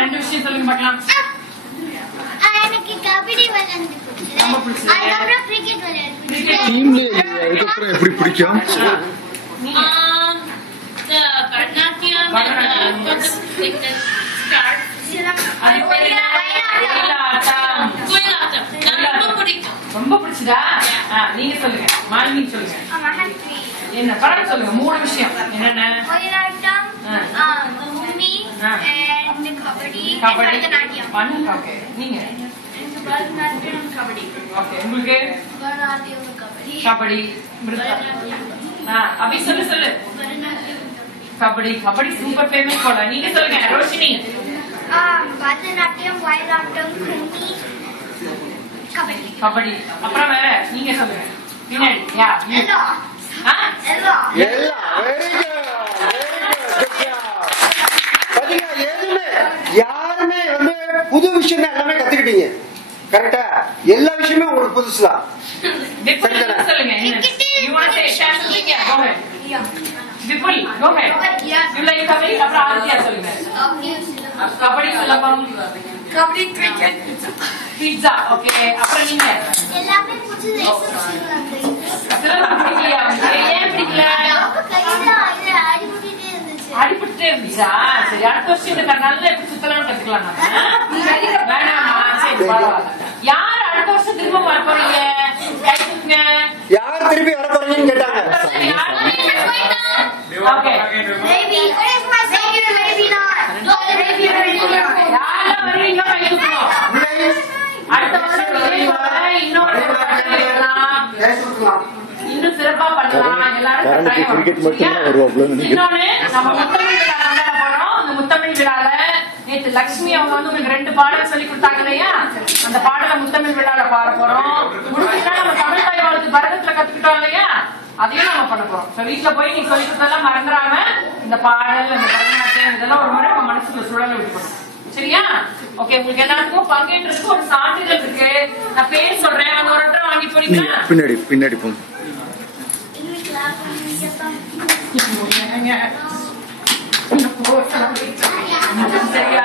ரெண்டு விஷயம் சொல்லுங்க பார்க்கலாம். எனக்கு கபடி விளையாடுறது ரொம்ப பிடிச்சது. அதுக்கப்புறம் கிரிக்கெட் விளையாடுறது. டீம்லயே அதுக்கப்புறம் எப்படி பிடிக்கும்? ரொம்ப பிடிச்சதா? நீங்க சொல்லுங்க. மாலினி சொல்லுங்க. என்ன படம் சொல்லுங்க. 3 விஷயம் என்னென்ன? கபடி ஓகே. நீங்க ஓகே. உங்களுக்கு கபடி அபி சொல்லு சொல்லு. கபடி கபடி சூப்பர் ஃபேமஸ் போல. நீங்க சொல்லுங்க ரோஷினி. பரதநாட்டியம், வயலாட்டம், கும்மி, கபடி. கபடி அப்புறம் வேற நீங்க சொல்லுங்க. பின்னாடி யா யாருமே வந்து புது விஷயம் எல்லாமே கத்துக்கிட்டீங்க. கரெக்டா? எல்லா விஷயமே உங்களுக்கு புதுசுதான். சொல்லுங்க. Vipul go ahead. You like kabaddi? அப்புறம் ஆதித்யா சொல்லுங்க. கபடி சுலபம். Kabaddi cricket pizza okay. அப்புறம் நீங்க எல்லாமே புடிச்சது. சுலபம் பிடிக்கலையா? ஏன் பிடிக்கல? அடிபட்டுட்டே இருந்துச்சா? சரி அடுத்த வருஷம் இந்த நல்லா எப்படி சுத்தலாம்னு கத்துக்கலாம். வேணாமா? சரி பரவாயில்ல. யார் அடுத்த வருஷம் திரும்ப வர போறீங்க? கை தூக்குங்க. யார் திருப்பி வர போறீங்கன்னு கேட்டாங்க. Okay Maybe not. யாரெல்லாம் வருவீங்க கை தூக்கணும். அடுத்த வருஷம் இன்னொரு இன்னும் சிறப்பா பண்ணலாம். எல்லாரும் இன்னொன்னு நம்ம முத்தமிழ் விழா கொண்டாட போறோம். இந்த முத்தமிழ் விழால நேற்று லட்சுமி அவங்க வந்து உங்களுக்கு 2 பாடல் சொல்லி கொடுத்தாங்க இல்லையா? அந்த பாடலை முத்தமிழ் விழால பாட போறோம். முடிச்சுட்டா நம்ம தமிழ் தாய் வாழ்த்து பரதத்துல கத்துக்கிட்டோம் இல்லையா? அதையும் நம்ம பண்ண போறோம். வீட்டுல போய் நீ சொல்லி கொடுத்தெல்லாம் மறந்துடாம இந்த பாடல் இந்த பரதநாட்டியம் இதெல்லாம் ஒரு முறை நம்ம மனசுக்குள்ள சுழல விட்டுக்கணும். சரியா? ஓகே. உங்களுக்கு எல்லாருக்கும் பங்கேற்றதுக்கு ஒரு சான்றிதழ் இருக்கு. நான் பேர் சொல்றேன். அவங்க ஒரு இடத்துல வாங்கி போறீங்களா? பின்னாடி பின்னாடி போங்க. சரியா?